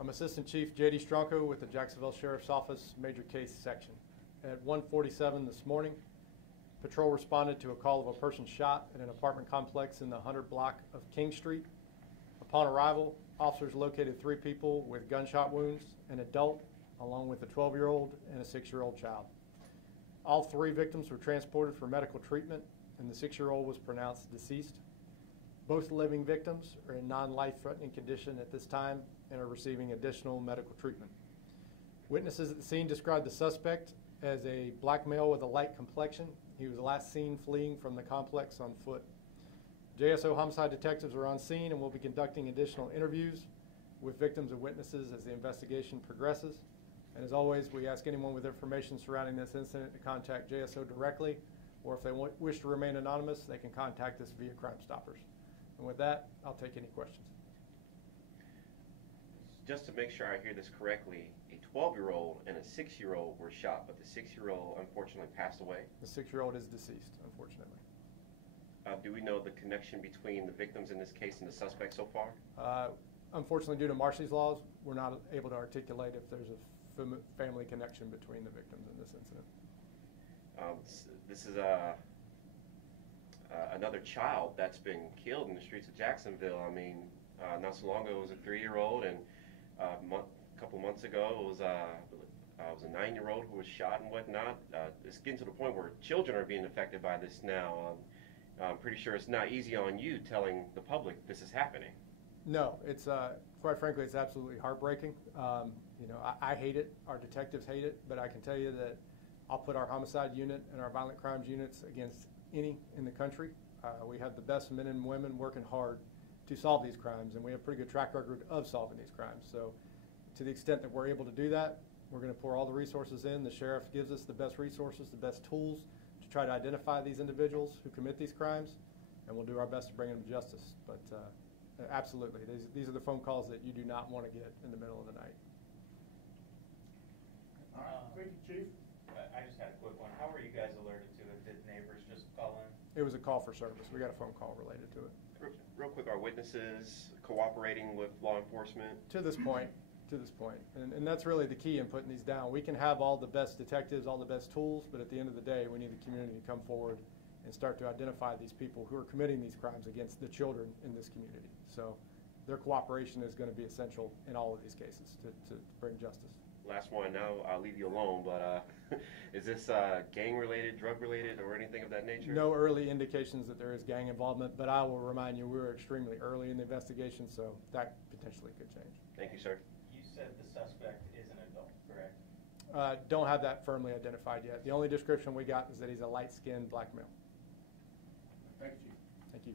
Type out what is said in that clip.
I'm Assistant Chief J.D. Stronko with the Jacksonville Sheriff's Office Major Case Section. At 1:47 this morning, patrol responded to a call of a person shot at an apartment complex in the 100 block of King Street. Upon arrival, officers located 3 people with gunshot wounds, an adult, along with a 12-year-old and a 6-year-old child. All 3 victims were transported for medical treatment, and the 6-year-old was pronounced deceased. Both living victims are in non-life-threatening condition at this time and are receiving additional medical treatment. Witnesses at the scene described the suspect as a black male with a light complexion. He was last seen fleeing from the complex on foot. JSO homicide detectives are on scene and will be conducting additional interviews with victims and witnesses as the investigation progresses. And as always, we ask anyone with information surrounding this incident to contact JSO directly, or if they wish to remain anonymous, they can contact us via Crime Stoppers. And with that, I'll take any questions. Just to make sure I hear this correctly, a 12-year-old and a 6-year-old were shot, but the 6-year-old unfortunately passed away? The 6-year-old is deceased, unfortunately. Do we know the connection between the victims in this case and the suspect so far? Unfortunately, due to Marcy's laws, we're not able to articulate if there's a family connection between the victims in this incident. This is another child that's been killed in the streets of Jacksonville. I mean, not so long ago it was a 3-year-old, and a couple months ago it was a 9-year-old who was shot and whatnot. It's getting to the point where children are being affected by this now. I'm pretty sure it's not easy on you telling the public this is happening. No, it's quite frankly, it's absolutely heartbreaking. You know, I hate it. Our detectives hate it, but I can tell you that I'll put our homicide unit and our violent crimes units against any in the country. We have the best men and women working hard to solve these crimes, and we have a pretty good track record of solving these crimes. So to the extent that we're able to do that, we're going to pour all the resources in. The sheriff gives us the best resources, the best tools to try to identify these individuals who commit these crimes, and we'll do our best to bring them to justice. But absolutely, these are the phone calls that you do not want to get in the middle of the night. All right, thank you, Chief. I just had a quick one. How were you guys alerted to it? Did neighbors just call in? It was a call for service. We got a phone call related to it. Real quick, are witnesses cooperating with law enforcement? To this point. And that's really the key in putting these down. We can have all the best detectives, all the best tools, but at the end of the day, we need the community to come forward and start to identify these people who are committing these crimes against the children in this community. So their cooperation is going to be essential in all of these cases to bring justice. Last one, now I'll leave you alone, but is this gang-related, drug-related, or anything of that nature? No early indications that there is gang involvement, but I will remind you we were extremely early in the investigation, so that potentially could change. Thank you, sir. You said the suspect is an adult, correct? Don't have that firmly identified yet. The only description we got is that he's a light-skinned black male. Thank you, Chief. Thank you.